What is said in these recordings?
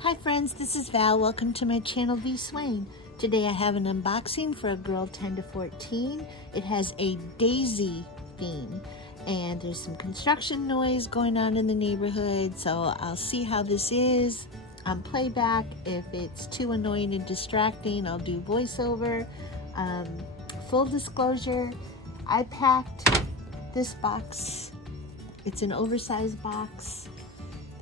Hi friends, this is Val. Welcome to my channel, voswain. Today I have an unboxing for a girl 10 to 14. It has a daisy theme and there's some construction noise going on in the neighborhood, so I'll see how this is on playback. If it's too annoying and distracting, I'll do voiceover. Full disclosure, I packed this box. It's an oversized box.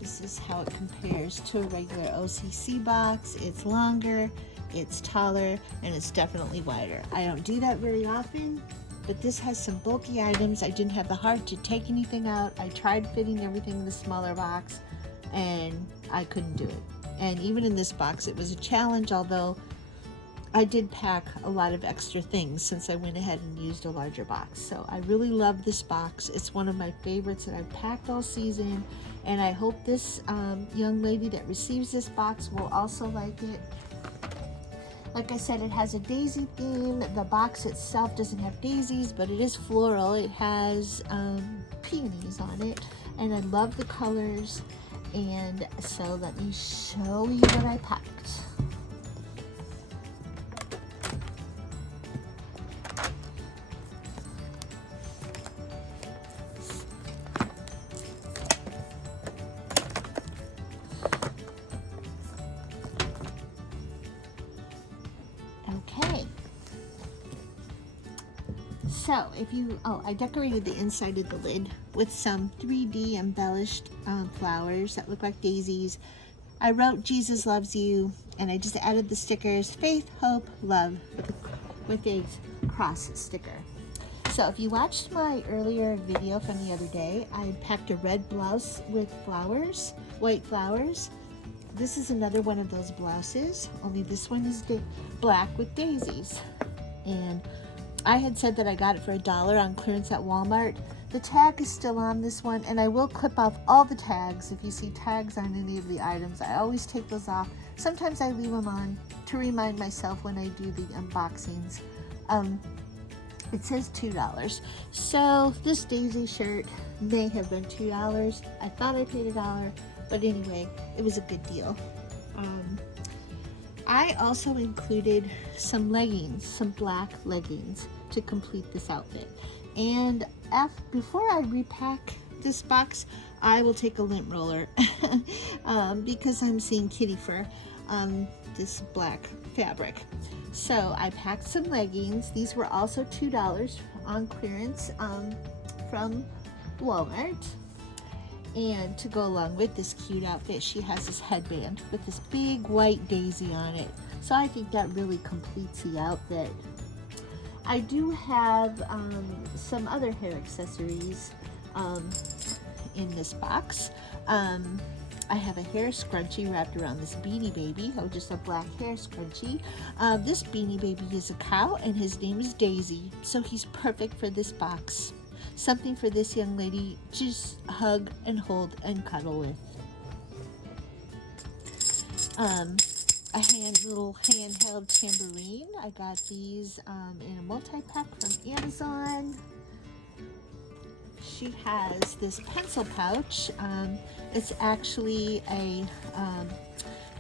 This is how it compares to a regular OCC box. It's longer, it's taller, and it's definitely wider. I don't do that very often, but this has some bulky items. I didn't have the heart to take anything out. I tried fitting everything in the smaller box, and I couldn't do it. And even in this box, it was a challenge, although I did pack a lot of extra things since I went ahead and used a larger box. So I really love this box. It's one of my favorites that I've packed all season, and I hope this young lady that receives this box will also like it. Like I said, it has a daisy theme. The box itself doesn't have daisies, but it is floral. It has peonies on it, and I love the colors. And so let me show you what I packed. Okay, so if you, I decorated the inside of the lid with some 3D embellished flowers that look like daisies. I wrote Jesus loves you, and I just added the stickers faith, hope, love with a cross sticker. So if you watched my earlier video from the other day, I packed a red blouse with flowers, white flowers. This is another one of those blouses, only this one is black with daisies. And I had said that I got it for $1 on clearance at Walmart. The tag is still on this one, and I will clip off all the tags. If you see tags on any of the items, I always take those off. Sometimes I leave them on to remind myself when I do the unboxings. It says $2. So this daisy shirt may have been $2. I thought I paid $1. But anyway, it was a good deal. I also included some leggings, some black leggings to complete this outfit. And before I repack this box, I will take a lint roller because I'm seeing kitty fur on this black fabric. So I packed some leggings. These were also $2 on clearance from Walmart. And to go along with this cute outfit, she has this headband with this big white daisy on it. So I think that really completes the outfit. I do have some other hair accessories in this box. I have a hair scrunchie wrapped around this Beanie Baby, just a black hair scrunchie. This Beanie Baby is a cow, and his name is Daisy, so he's perfect for this box. Something for this young lady to just hug and hold and cuddle with. A little handheld tambourine. I got these in a multi-pack from Amazon. She has this pencil pouch. It's actually a,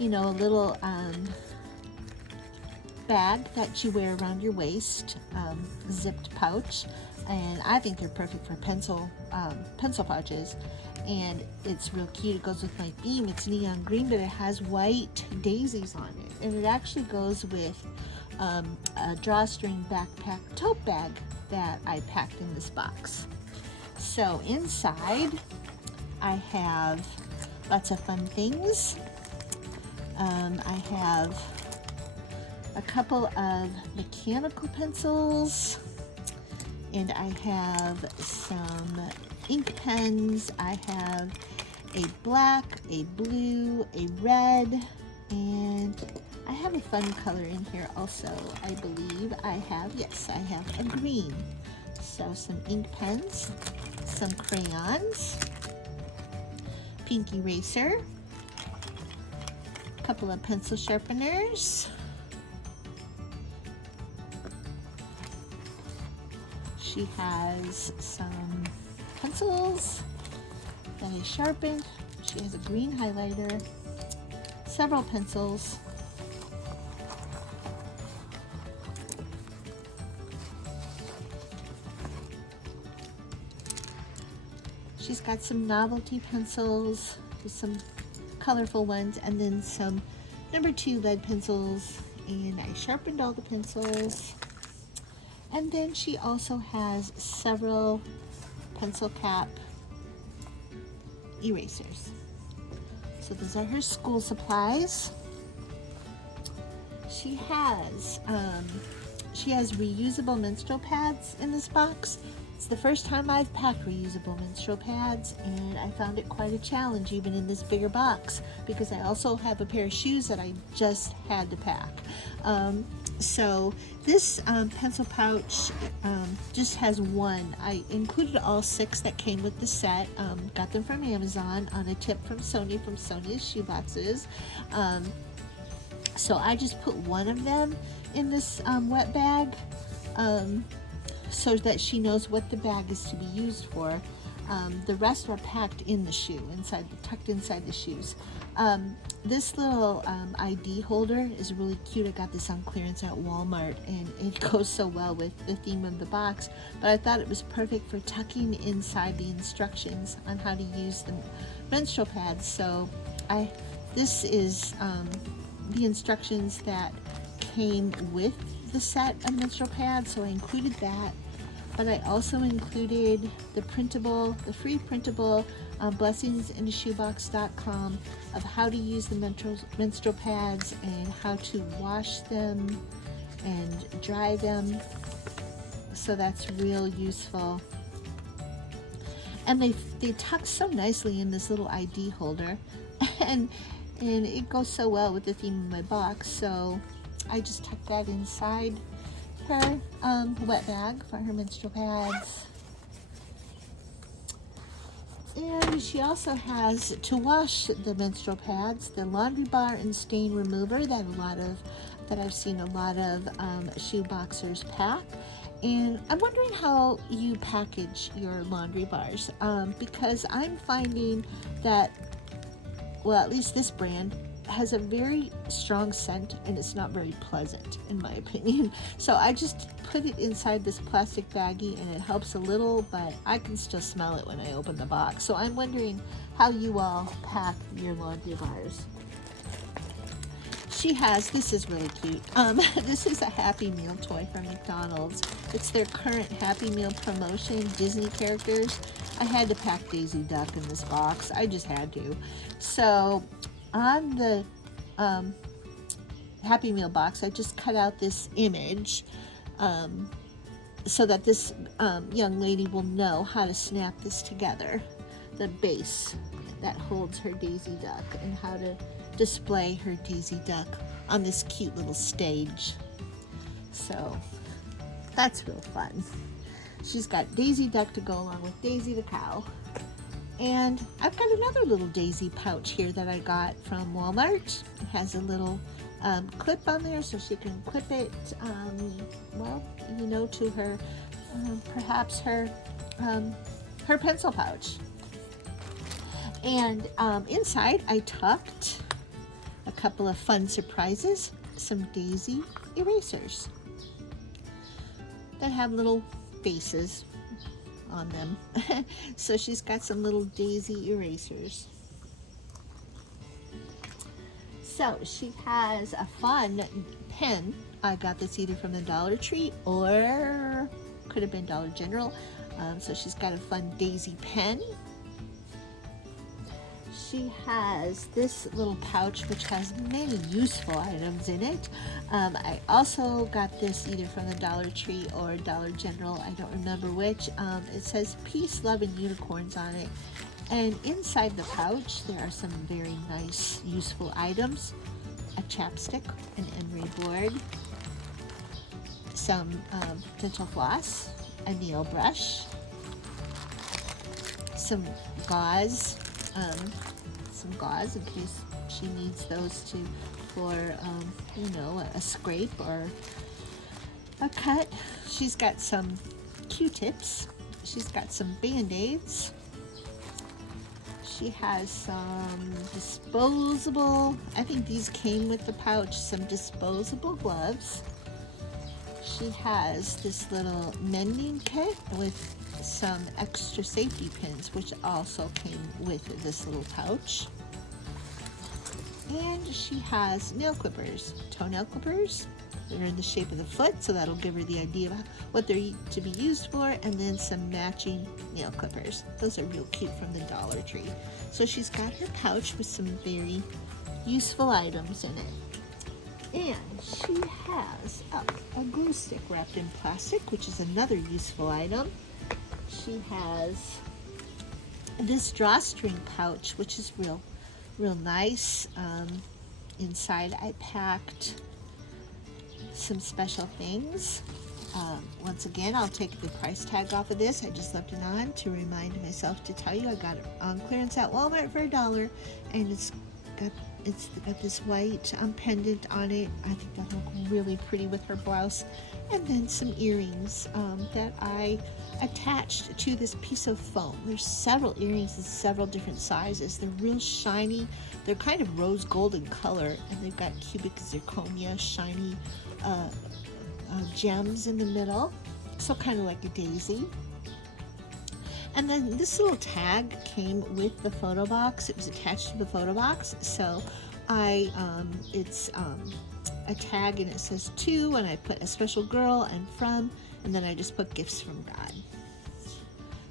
a little bag that you wear around your waist, zipped pouch. And I think they're perfect for pencil pouches, and it's real cute. It goes with my theme. It's neon green, but it has white daisies on it, and it actually goes with a drawstring backpack tote bag that I packed in this box. So inside I have lots of fun things. I have a couple of mechanical pencils, and I have some ink pens. I have a black, a blue, a red, and I have a fun color in here also. I believe I have a green. So some ink pens, some crayons, pink eraser, a couple of pencil sharpeners, she has some pencils that I sharpened. She has a green highlighter, several pencils. She's got some novelty pencils, some colorful ones, and then some number 2 lead pencils, and I sharpened all the pencils. And then she also has several pencil cap erasers. So those are her school supplies. She has reusable menstrual pads in this box. It's the first time I've packed reusable menstrual pads, and I found it quite a challenge even in this bigger box, because I also have a pair of shoes that I just had to pack. So this pencil pouch just has one. I included all 6 that came with the set. Got them from Amazon on a tip from Sonia from Sonia's Shoeboxes. So I just put one of them in this wet bag, so that she knows what the bag is to be used for. The rest are packed in the shoe, tucked inside the shoes. This little ID holder is really cute. I got this on clearance at Walmart, and it goes so well with the theme of the box. But I thought it was perfect for tucking inside the instructions on how to use the menstrual pads. So this is the instructions that came with the set of menstrual pads, so I included that. But I also included the free printable blessingsinashoebox.com of how to use the menstrual pads and how to wash them and dry them. So that's real useful. And they tuck so nicely in this little ID holder, and it goes so well with the theme of my box. So I just tucked that inside her wet bag for her menstrual pads. And she also has, to wash the menstrual pads, the laundry bar and stain remover that I've seen a lot of shoeboxers pack. And I'm wondering how you package your laundry bars, because I'm finding that, well, at least this brand has a very strong scent, and it's not very pleasant in my opinion. So I just put it inside this plastic baggie, and it helps a little, but I can still smell it when I open the box. So I'm wondering how you all pack your laundry bars. This is really cute. This is a Happy Meal toy from McDonald's. It's their current Happy Meal promotion, Disney characters. I had to pack Daisy Duck in this box. I just had to. So on the Happy Meal box, I just cut out this image so that this young lady will know how to snap this together. The base that holds her Daisy Duck, and how to display her Daisy Duck on this cute little stage. So that's real fun. She's got Daisy Duck to go along with Daisy the cow. And I've got another little daisy pouch here that I got from Walmart. It has a little clip on there, so she can clip it, well, you know, to her, perhaps her pencil pouch. And inside I tucked a couple of fun surprises, some daisy erasers that have little faces on them. So she's got some little daisy erasers. So she has a fun pen. I got this either from the Dollar Tree or could have been Dollar General. So she's got a fun daisy pen. She has this little pouch which has many useful items in it. I also got this either from the Dollar Tree or Dollar General, I don't remember which. It says Peace, Love, and Unicorns on it. And inside the pouch there are some very nice useful items. A chapstick, an emery board, some dental floss, a nail brush, some gauze, in case she needs those for you know, a scrape or a cut. She's got some Q-tips. She's got some Band-Aids. She has some disposable, I think these came with the pouch, some disposable gloves. She has this little mending kit with some extra safety pins, which also came with this little pouch. And she has nail clippers, toenail clippers. They're in the shape of the foot, so that'll give her the idea of what they're to be used for, and then some matching nail clippers. Those are real cute from the Dollar Tree. So she's got her pouch with some very useful items in it. And she has a glue stick wrapped in plastic, which is another useful item. She has this drawstring pouch, which is real nice. Inside I packed some special things. Once again, I'll take the price tag off of this. I just left it on to remind myself to tell you I got it on clearance at Walmart for $1, and it's got this white pendant on it. I think that'll look really pretty with her blouse. And then some earrings that I attached to this piece of foam. There's several earrings in several different sizes. They're real shiny. They're kind of rose gold in color, and they've got cubic zirconia, shiny gems in the middle, so kind of like a daisy. And then this little tag came with the photo box. It was attached to the photo box, so it's a tag, and it says to, and I put a special girl and from, and then I just put gifts from God.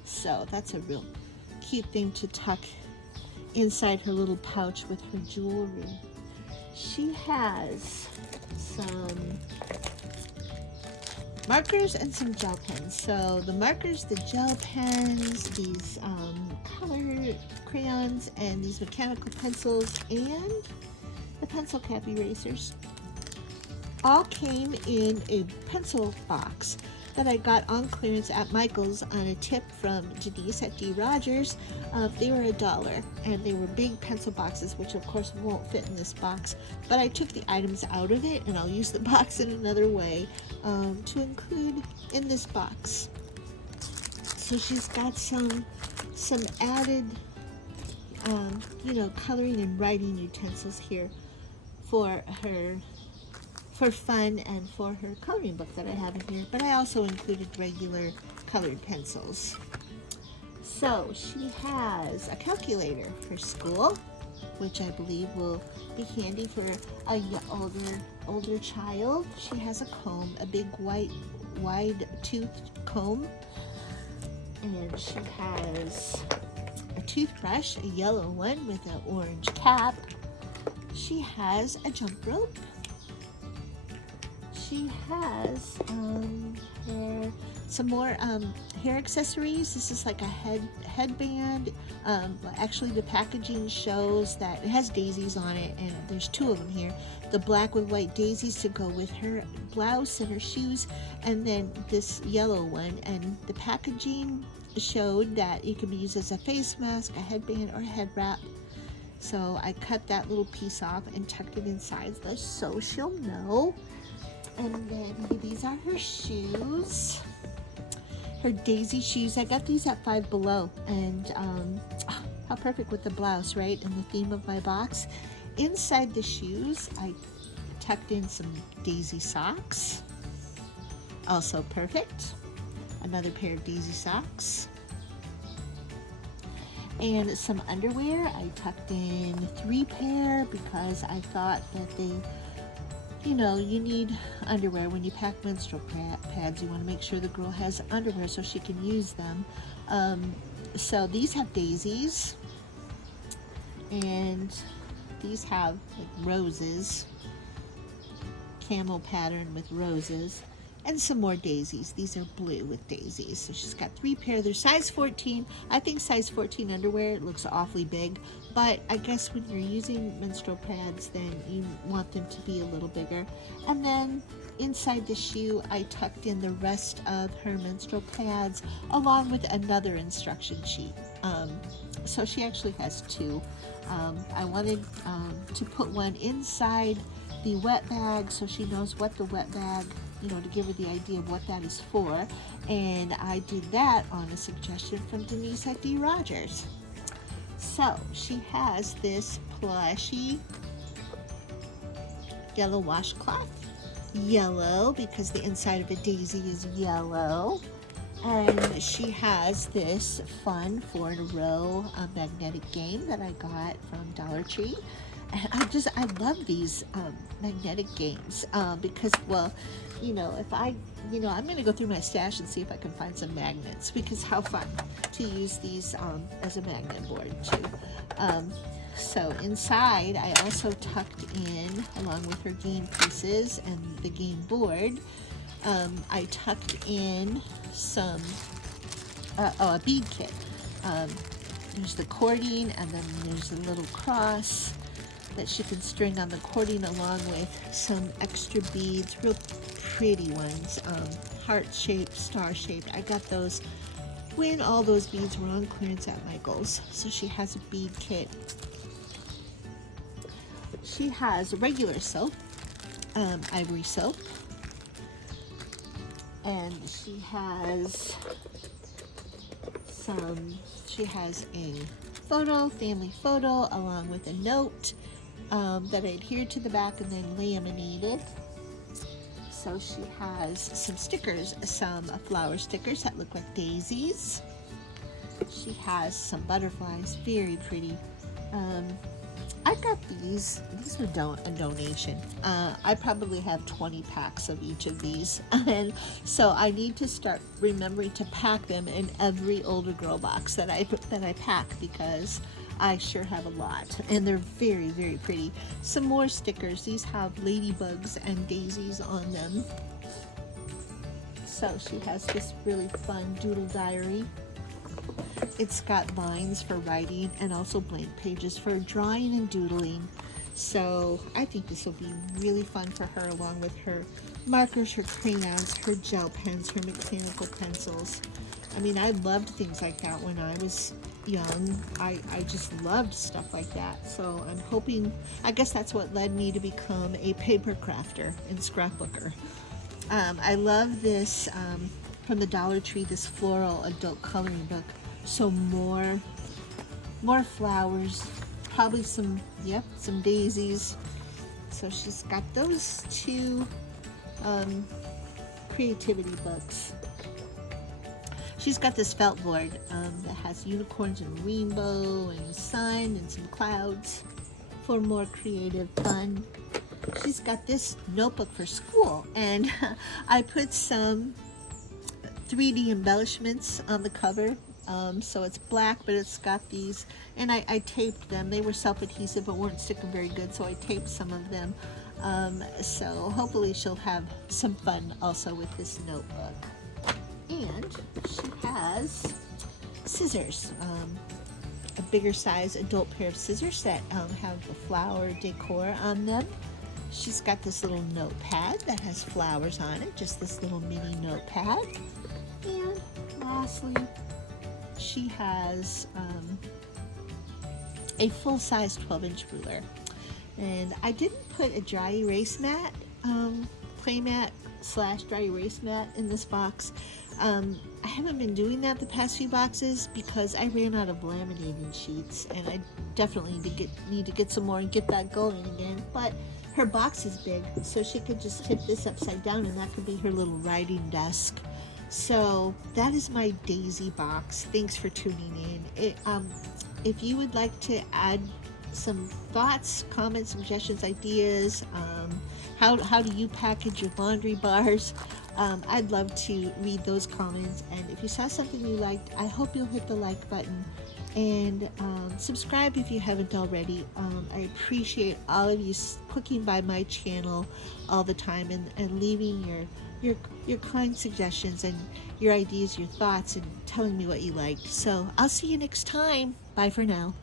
So that's a real cute thing to tuck inside her little pouch with her jewelry. She has some markers and some gel pens. So the markers, the gel pens, these color crayons, and these mechanical pencils, and the pencil cap erasers all came in a pencil box that I got on clearance at Michael's on a tip from Denise at D. Rogers. They were $1, and they were big pencil boxes, which of course won't fit in this box, but I took the items out of it, and I'll use the box in another way to include in this box. So she's got some added coloring and writing utensils here for her, for fun, and for her coloring book that I have in here, but I also included regular colored pencils. So she has a calculator for school, which I believe will be handy for a older child. She has a comb, a big wide toothed comb, and she has a toothbrush, a yellow one with an orange cap. She has a jump rope. She has some more hair accessories. This is like a headband. Actually, the packaging shows that it has daisies on it, and there's 2 of them here. The black with white daisies to go with her blouse and her shoes, and then this yellow one. And the packaging showed that it could be used as a face mask, a headband, or a head wrap. So I cut that little piece off and tucked it inside so she'll know. And then these are her shoes, her daisy shoes. I got these at Five Below, and how perfect with the blouse, right? And the theme of my box. Inside the shoes, I tucked in some daisy socks, also perfect. Another pair of daisy socks. And some underwear. I tucked in 3 pair because I thought that they, you need underwear when you pack menstrual pads. You want to make sure the girl has underwear so she can use them. So these have daisies, and these have like roses, camel pattern with roses, and some more daisies. These are blue with daisies. So she's got 3 pair. They're size 14. I think size 14 underwear, it looks awfully big, but I guess when you're using menstrual pads, then you want them to be a little bigger. And then inside the shoe, I tucked in the rest of her menstrual pads along with another instruction sheet. So she actually has 2. I wanted to put one inside the wet bag so she knows what the wet bag, to give her the idea of what that is for. And I did that on a suggestion from Denise at D. Rogers. So she has this plushy yellow washcloth. Yellow because the inside of a daisy is yellow. And she has this fun 4-in-a-row magnetic game that I got from Dollar Tree. And I love these magnetic games because, well, you know, I'm going to go through my stash and see if I can find some magnets, because how fun to use these as a magnet board too. So inside, I also tucked in, along with her game pieces and the game board, I tucked in some, a bead kit. There's the cording, and then there's a little cross that she can string on the cording, along with some extra beads, real pretty ones, heart-shaped, star-shaped. I got those when all those beads were on clearance at Michael's. So she has a bead kit. She has regular soap, ivory soap, and she has a family photo, along with a note that I adhered to the back and then laminated. So she has some stickers, some flower stickers that look like daisies. She has some butterflies, very pretty. I got these were a donation. I probably have 20 packs of each of these, and so I need to start remembering to pack them in every older girl box that I pack, because I sure have a lot, and they're very, very pretty. Some more stickers. These have ladybugs and daisies on them. So she has this really fun Doodle Diary. It's got lines for writing and also blank pages for drawing and doodling. So I think this will be really fun for her, along with her markers, her crayons, her gel pens, her mechanical pencils. I mean, I loved things like that when I was young. I just loved stuff like that. So I'm hoping, I guess that's what led me to become a paper crafter and scrapbooker. I love this from the Dollar Tree, this floral adult coloring book. So more flowers, probably some daisies. So she's got those two creativity books. She's got this felt board that has unicorns and rainbow and a sun and some clouds for more creative fun. She's got this notebook for school, and I put some 3D embellishments on the cover. So it's black, but it's got these, and I taped them. They were self-adhesive but weren't sticking very good, so I taped some of them. So hopefully she'll have some fun also with this notebook. And she has scissors, a bigger size adult pair of scissors that have the flower decor on them. She's got this little notepad that has flowers on it, just this little mini notepad. And lastly, she has a full-size 12-inch ruler. And I didn't put a dry erase mat, play mat / dry erase mat in this box. I haven't been doing that the past few boxes because I ran out of laminating sheets, and I definitely need to get some more and get that going again. But her box is big, so she could just tip this upside down, and that could be her little writing desk. So that is my daisy box. Thanks for tuning in. If you would like to add some thoughts, comments, suggestions, ideas, how do you package your laundry bars, I'd love to read those comments. And if you saw something you liked, I hope you'll hit the like button and subscribe if you haven't already. I appreciate all of you clicking by my channel all the time and leaving your kind suggestions and your ideas, your thoughts, and telling me what you liked. So I'll see you next time. Bye for now.